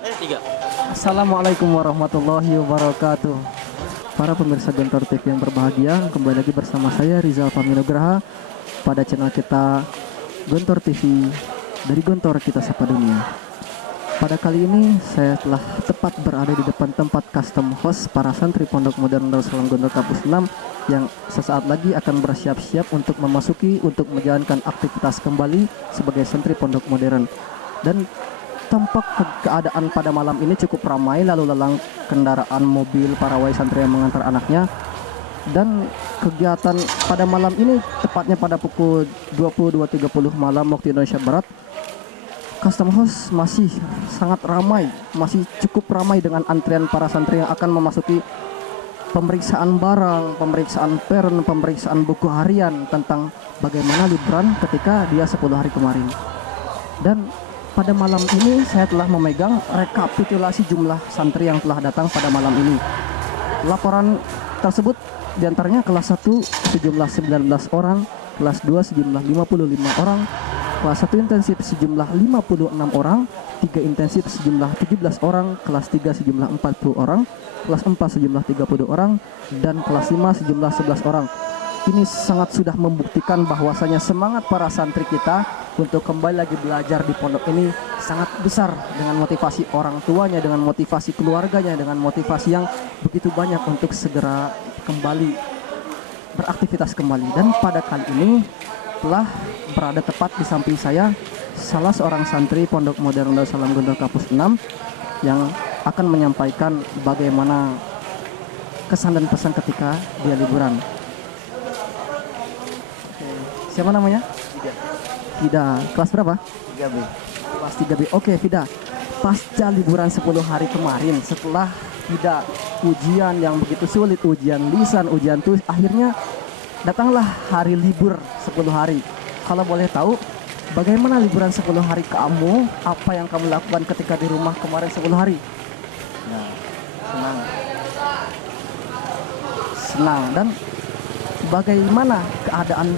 Tiga. Assalamualaikum warahmatullahi wabarakatuh. Para pemirsa Gontor TV yang berbahagia, kembali lagi bersama saya Rizal Paminugraha pada channel kita Gontor TV, dari Gontor kita sapa dunia. Pada kali ini saya telah tepat berada di depan tempat custom house para santri Pondok Modern Darussalam Gontor Kampus 6 yang sesaat lagi akan bersiap-siap untuk menjalankan aktivitas kembali sebagai santri Pondok Modern. Dan tampak keadaan pada malam ini cukup ramai, lalu lalang kendaraan mobil para wali santri yang mengantar anaknya. Dan kegiatan pada malam ini tepatnya pada pukul 22.30 malam waktu Indonesia Barat, custom house masih sangat ramai, masih cukup ramai dengan antrian para santri yang akan memasuki pemeriksaan barang, pemeriksaan parent, pemeriksaan buku harian tentang bagaimana liburan ketika dia 10 hari kemarin. Dan pada malam ini saya telah memegang rekapitulasi jumlah santri yang telah datang pada malam ini. Laporan tersebut diantaranya kelas 1 sejumlah 19 orang, kelas 2 sejumlah 55 orang, kelas 1 intensif sejumlah 56 orang, 3 intensif sejumlah 17 orang, kelas 3 sejumlah 40 orang, kelas 4 sejumlah 30 orang, dan kelas 5 sejumlah 11 orang. Ini sangat sudah membuktikan bahwasanya semangat para santri kita untuk kembali lagi belajar di pondok ini sangat besar, dengan motivasi orang tuanya, dengan motivasi keluarganya, dengan motivasi yang begitu banyak untuk segera kembali beraktivitas kembali. Dan pada kali ini telah berada tepat di samping saya salah seorang santri Pondok Modern Darussalam Gontor Kampus 6 yang akan menyampaikan bagaimana kesan dan pesan ketika dia liburan. Siapa namanya? Vida. Kelas berapa? 3B. Kelas 3B. Oke, Vida. Pasca liburan 10 hari kemarin, setelah tidak ujian yang begitu sulit, ujian lisan, ujian tulis, akhirnya datanglah hari libur 10 hari. Kalau boleh tahu, bagaimana liburan 10 hari kamu? Apa yang kamu lakukan ketika di rumah kemarin 10 hari? Ya, senang. Senang. Dan bagaimana keadaan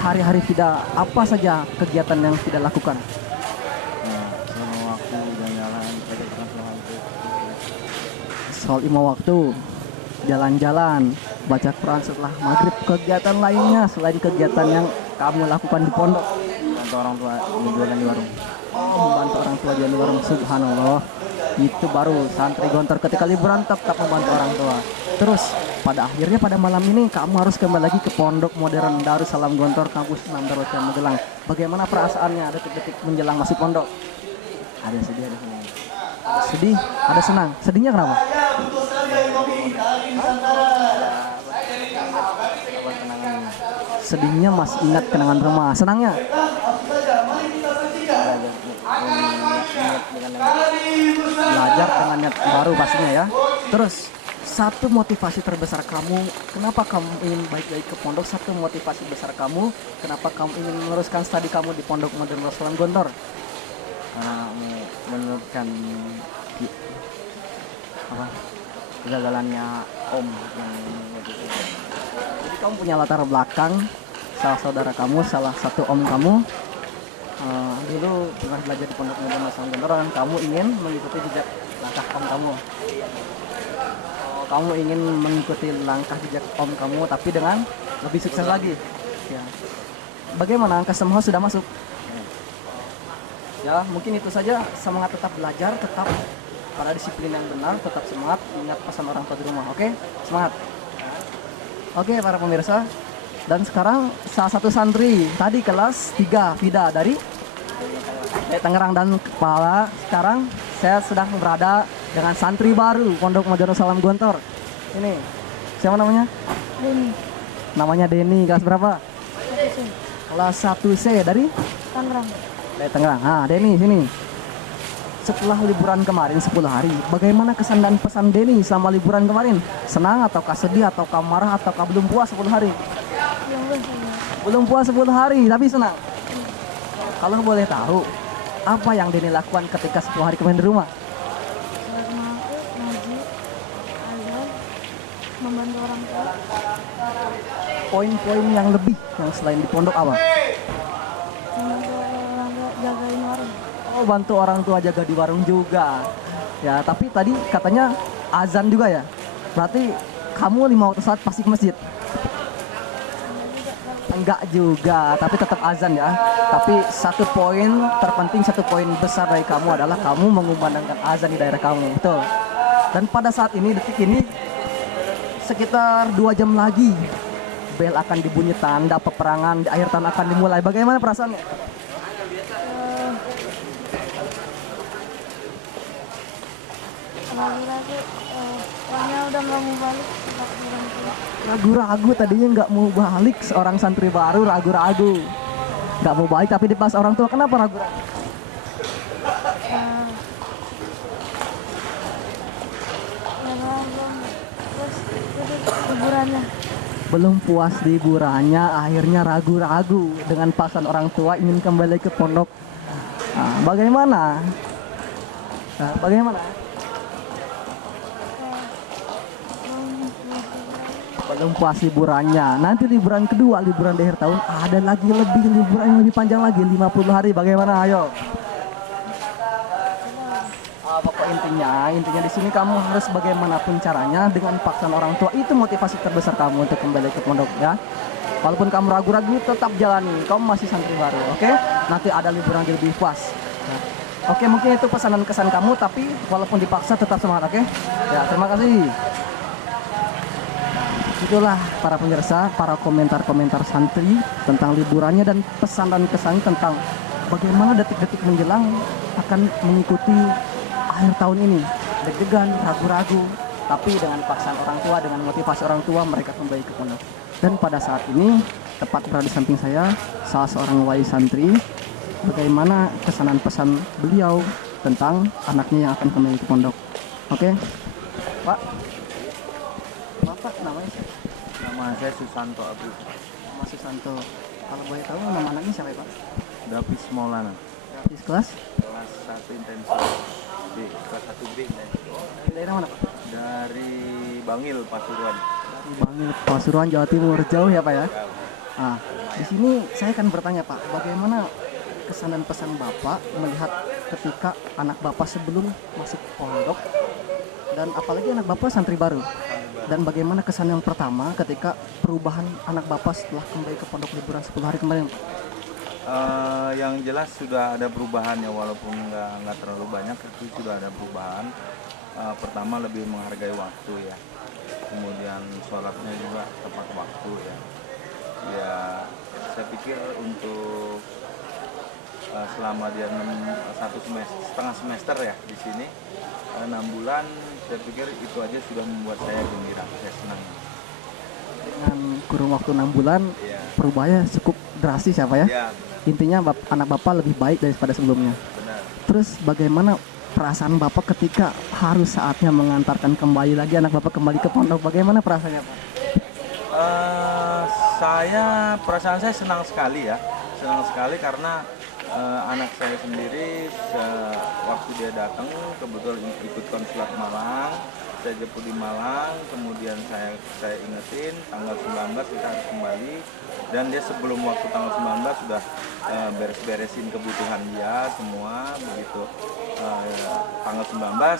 hari-hari Vida? Apa saja kegiatan yang Vida lakukan? Ya, selama waktu jalan-jalan, Soal 5 waktu, jalan-jalan, baca Quran setelah maghrib, kegiatan lainnya selain kegiatan yang kamu lakukan di pondok. bantu orang tua jualan di warung. Membantu orang tua di warung, subhanallah. Itu baru santri Gontor ketika liburan tetap membantu orang tua. Terus pada akhirnya pada malam ini kamu harus kembali lagi ke Pondok Modern Darussalam Gontor Kampus 6 Darussalam Magelang. Bagaimana perasaannya detik-detik menjelang masuk pondok? Ada sedih, ada senang. Sedih, ada senang. Sedihnya kenapa? Dapat kenangan Sedihnya masih ingat kenangan rumah. Senangnya belajar dengan niat baru pastinya ya. Terus satu motivasi terbesar kamu, kenapa kamu ingin balik lagi ke pondok? Satu motivasi besar kamu, kenapa kamu ingin meneruskan studi kamu di Pondok Modern Darussalam Gontor? karena menurutkan apa kegagalannya Om yang waktu itu. Jadi kamu punya latar belakang, salah saudara kamu, salah satu om kamu dulu pernah belajar di Pondok Modern Darussalam Gontor dan kamu ingin mengikuti jejak langkah om kamu. Kamu ingin mengikuti langkah jejak om kamu tapi dengan lebih sukses lagi. Ya. Bagaimana custom house sudah masuk? Ya, mungkin itu saja. Semangat tetap belajar, tetap pada disiplin yang benar, tetap semangat, ingat pesan orang tua di rumah. Oke? Semangat. Oke, para pemirsa. Dan sekarang salah satu santri tadi kelas 3 Vida dari Tangerang dan kepala. Sekarang saya sedang berada dengan santri baru Pondok Modern Darussalam Gontor. Ini siapa namanya? Denny, Namanya Denny. Kelas berapa? Kelas 1C dari Tangerang. Tangerang. Nah, Denny sini. Setelah liburan kemarin 10 hari, bagaimana kesan dan pesan Denny selama liburan kemarin? Senang ataukah sedih ataukah marah ataukah belum puas 10 hari? Belum puas 10 hari tapi senang. Kalau boleh tahu, apa yang Denny lakukan ketika 10 hari kemarin di rumah? Sholat maghrib, ngaji, azan, membantu orang tua. Poin-poin yang lebih yang selain di pondok apa? Membantu orang tua jagain warung. Oh, bantu orang tua jaga di warung juga. Ya, tapi tadi katanya azan juga ya. Berarti kamu 5 waktu salat pasti ke masjid. Enggak juga, tapi tetap azan ya. Tapi satu poin terpenting, satu poin besar dari kamu adalah kamu mengumandangkan azan di daerah kamu, betul. Dan pada saat ini, detik ini, sekitar 2 jam lagi, bel akan dibunyi, tanda peperangan di akhir tahun akan dimulai. Bagaimana perasaannya? Ragu-ragu, soalnya udah nggak mau balik tempat orang tua. Ragu-ragu, tadinya nggak mau balik, seorang santri baru ragu-ragu. Nggak mau balik, tapi pas orang tua, kenapa ragu-ragu? Nah, karena belum terus liburannya. Belum puas liburannya, akhirnya ragu-ragu dengan paksaan orang tua ingin kembali ke pondok. Nah, bagaimana? Bagaimana? Belum puas liburannya. Nanti liburan kedua, liburan di akhir tahun, ada lagi liburan yang lebih panjang lagi, 50 hari. Bagaimana? Ayo. Pokok intinya di sini kamu harus bagaimanapun caranya dengan paksaan orang tua, itu motivasi terbesar kamu untuk kembali ke pondok ya. Walaupun kamu ragu-ragu, tetap jalani. Kamu masih santri baru, oke? Nanti ada liburan yang lebih puas. Nah, oke, mungkin itu pesanan kesan kamu, tapi walaupun dipaksa tetap semangat, oke? Ya, terima kasih. Itulah para pemirsa, para komentar-komentar santri tentang liburannya dan pesan dan kesan tentang bagaimana detik-detik menjelang akan mengikuti akhir tahun ini. Deg-degan, ragu-ragu, tapi dengan paksaan orang tua, dengan motivasi orang tua, mereka kembali ke pondok. Dan pada saat ini, tepat berada di samping saya, salah seorang wali santri, bagaimana kesanan pesan beliau tentang anaknya yang akan kembali ke pondok. Oke, Pak. Bapak namanya siapa? Nama saya Susanto Abu. Mas Susanto. Kalau boleh tahu nama anaknya siapa ya, Pak? Davis Maulana. Di kelas? Kelas 1 intensif. Di kelas 1 B intensif. Dari daerah mana, Pak? Dari Bangil, Pasuruan. Di Bangil, Pasuruan, Jawa Timur. Jauh ya, Pak ya? Nah, di sini saya akan bertanya, Pak, bagaimana kesan dan pesan Bapak melihat ketika anak Bapak sebelum masuk pondok dan apalagi anak Bapak santri baru? Dan bagaimana kesan yang pertama ketika perubahan anak Bapak setelah kembali ke pondok liburan 10 hari kemarin, Pak? Yang jelas sudah ada perubahan ya, walaupun nggak terlalu banyak, tapi sudah ada perubahan. Pertama lebih menghargai waktu ya, kemudian sholatnya juga tepat waktu ya. Ya, saya pikir untuk selama dia setengah semester ya di sini, 6 bulan, saya pikir itu aja sudah membuat saya gembira, saya senang. Dengan kurun waktu 6 bulan, Iya. perubahannya cukup drastis ya, Pak ya? Ya, Intinya anak Bapak lebih baik daripada sebelumnya. benar. Terus bagaimana perasaan Bapak ketika harus saatnya mengantarkan kembali lagi anak Bapak kembali ke pondok? Bagaimana perasaannya, Pak? Perasaan saya senang sekali ya, senang sekali karena anak saya sendiri waktu dia datang kebetulan ikut konsulat Malang, saya jemput di Malang, kemudian saya ingetin tanggal 19 kita harus kembali, dan dia sebelum waktu tanggal 19 sudah beres-beresin kebutuhan dia semua begitu. Tanggal 19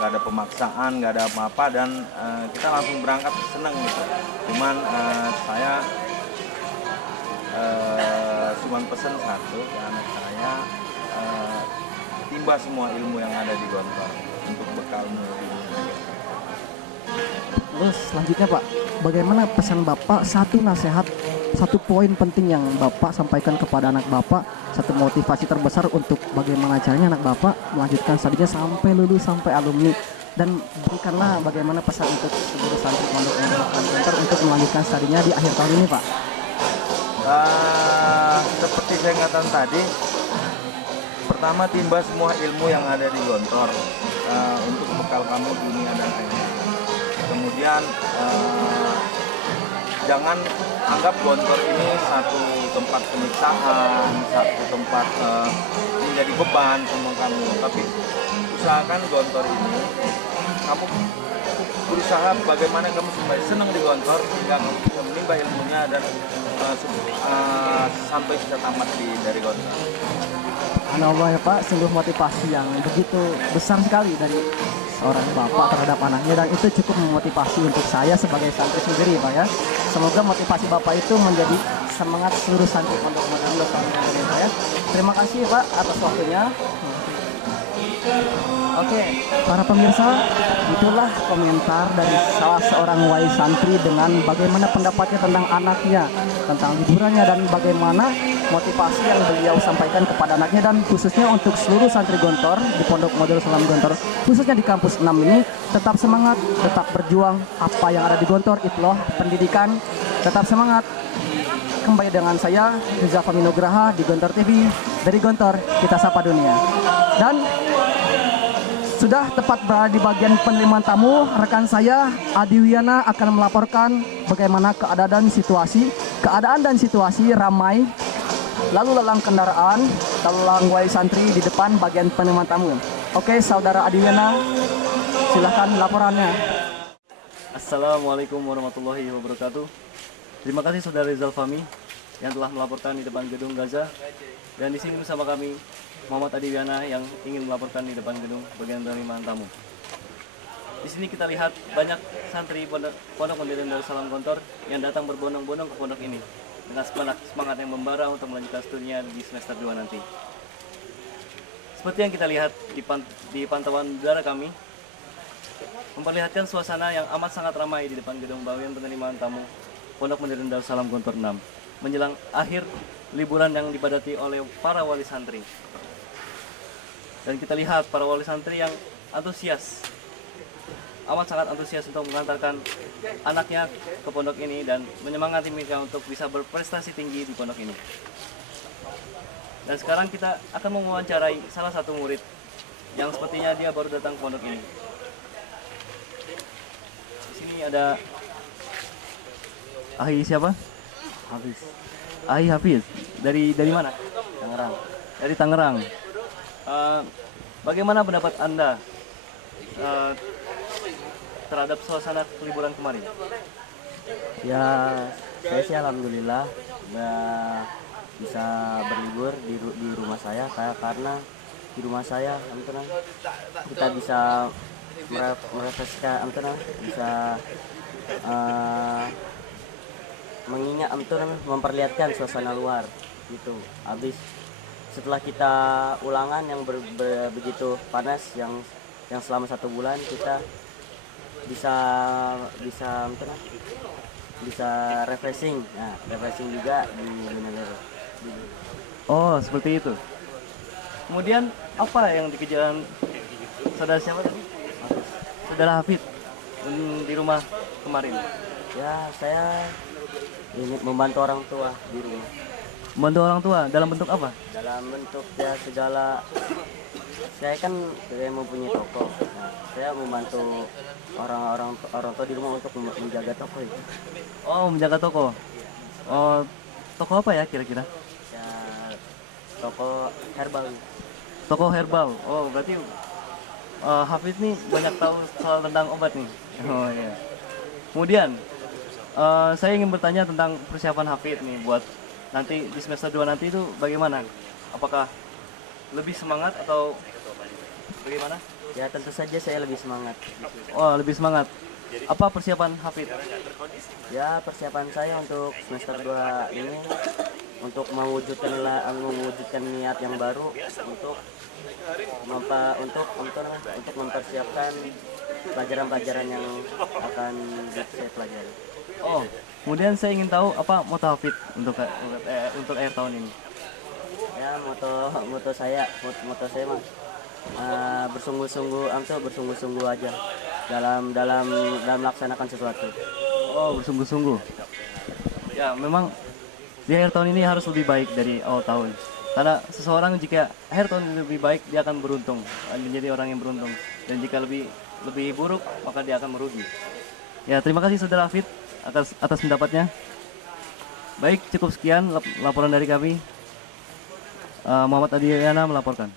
nggak ada pemaksaan, nggak ada apa-apa, dan kita langsung berangkat, seneng gitu. Cuman saya cuman pesen satu ke anak saya, timba semua ilmu yang ada di Gontor untuk bekal muridnya. Terus selanjutnya, Pak, bagaimana pesan Bapak, satu nasihat, satu poin penting yang Bapak sampaikan kepada anak Bapak, satu motivasi terbesar untuk bagaimana caranya anak Bapak melanjutkan studinya sampai lulus, sampai alumni, dan berikanlah bagaimana pesan untuk seluruh santri pondok yang Gontor untuk melanjutkan studinya di akhir tahun ini, Pak. Seperti saya katakan tadi, pertama timba semua ilmu yang ada di Gontor untuk bekal kamu dunia dan akhirat. Kemudian jangan anggap Gontor ini satu tempat penyiksaan, satu tempat menjadi beban sama kamu, tapi usahakan Gontor ini kamu berusaha bagaimana kamu supaya senang di Gontor sehingga kamu bisa menimba ilmunya dan sampai bisa tamat dari Gontor. Allah ya Pak, sungguh motivasi yang begitu besar sekali dari seorang bapak terhadap anaknya, dan itu cukup memotivasi untuk saya sebagai santri sendiri Pak ya. Semoga motivasi bapak itu menjadi semangat seluruh santri Pondok Modern Pak ya. Terima kasih Pak atas waktunya. Oke, para pemirsa, itulah komentar dari salah seorang wali santri dengan bagaimana pendapatnya tentang anaknya, tentang liburannya, dan bagaimana motivasi yang beliau sampaikan kepada anaknya, dan khususnya untuk seluruh santri Gontor di Pondok Model Salam Gontor, khususnya di kampus 6 ini, tetap semangat, tetap berjuang. Apa yang ada di Gontor itu loh pendidikan, tetap semangat. Kembali dengan saya Rizal Fahmi Nugraha di Gontor TV. Dari Gontor kita sapa dunia. Dan sudah tepat berada di bagian penerimaan tamu, rekan saya Adi Wiana akan melaporkan bagaimana keadaan dan situasi ramai lalu lalang kendaraan, lalu lalang wali santri di depan bagian penerimaan tamu. Oke, saudara Adi Wiana, silahkan laporannya. Assalamualaikum warahmatullahi wabarakatuh. Terima kasih saudara Rizal Fahmi yang telah melaporkan di depan gedung Gaza, dan di sini bersama kami Muhammad Adi Wiana yang ingin melaporkan di depan gedung bagian penerimaan tamu. Di sini kita lihat banyak santri Pondok Modern Darussalam Gontor yang datang berbondong-bondong ke pondok ini dengan semangat yang membara untuk melanjutkan studinya di semester 2 nanti. Seperti yang kita lihat di pantauan udara kami, memperlihatkan suasana yang amat sangat ramai di depan gedung bagian penerimaan tamu Pondok Modern Darussalam Gontor 6 menjelang akhir liburan yang dipadati oleh para wali santri. Dan kita lihat para wali santri yang antusias, amat sangat antusias untuk mengantarkan anaknya ke pondok ini dan menyemangati mereka untuk bisa berprestasi tinggi di pondok ini. Dan sekarang kita akan mewawancarai salah satu murid yang sepertinya dia baru datang ke pondok ini. Di sini ada Ahi siapa? Habis. Ahi Hafiz. Dari mana? Tangerang. Dari Tangerang. Bagaimana pendapat Anda terhadap suasana liburan kemarin? Ya, saya sih alhamdulillah bisa berlibur di rumah saya, karena di rumah saya kita bisa merefreshkan, bisa mengingat memperlihatkan suasana luar gitu. Habis setelah kita ulangan yang begitu panas yang selama 1 bulan, kita bisa refreshing. Nah, refreshing juga di Minangkabau. Oh, seperti itu. Kemudian apa yang dikejar saudara siapa tadi? Saudara Hafid di rumah kemarin. Ya, saya ingin membantu orang tua di rumah. Membantu orang tua dalam bentuk apa? Dalam bentuk ya segala. Saya kan mempunyai toko. Nah, saya membantu orang tua di rumah untuk menjaga toko itu. Oh, menjaga toko. Oh, toko apa ya kira-kira? Ya, toko herbal. Toko herbal. Oh, berarti Hafid nih banyak tahu soal tentang obat nih. Oh iya. Kemudian saya ingin bertanya tentang persiapan Hafid nih buat nanti di semester 2 nanti itu bagaimana? Apakah lebih semangat atau bagaimana? Ya, tentu saja saya lebih semangat. Oh, lebih semangat. Apa persiapan Hafid? Ya, persiapan saya untuk semester 2 ini untuk mewujudkan niat yang baru untuk mempersiapkan pelajaran-pelajaran yang akan saya pelajari. Oh, kemudian saya ingin tahu apa moto Hafid untuk akhir tahun ini. Ya, moto saya mah bersungguh-sungguh aja dalam melaksanakan sesuatu. Oh, bersungguh-sungguh. Ya, memang di akhir tahun ini harus lebih baik dari awal tahun. Karena seseorang jika akhir tahun ini lebih baik, dia akan beruntung, menjadi orang yang beruntung. Dan jika lebih buruk, maka dia akan merugi. Ya, terima kasih Saudara Hafid atas pendapatnya. Baik, cukup sekian laporan dari kami. Muhammad Adi Yana melaporkan.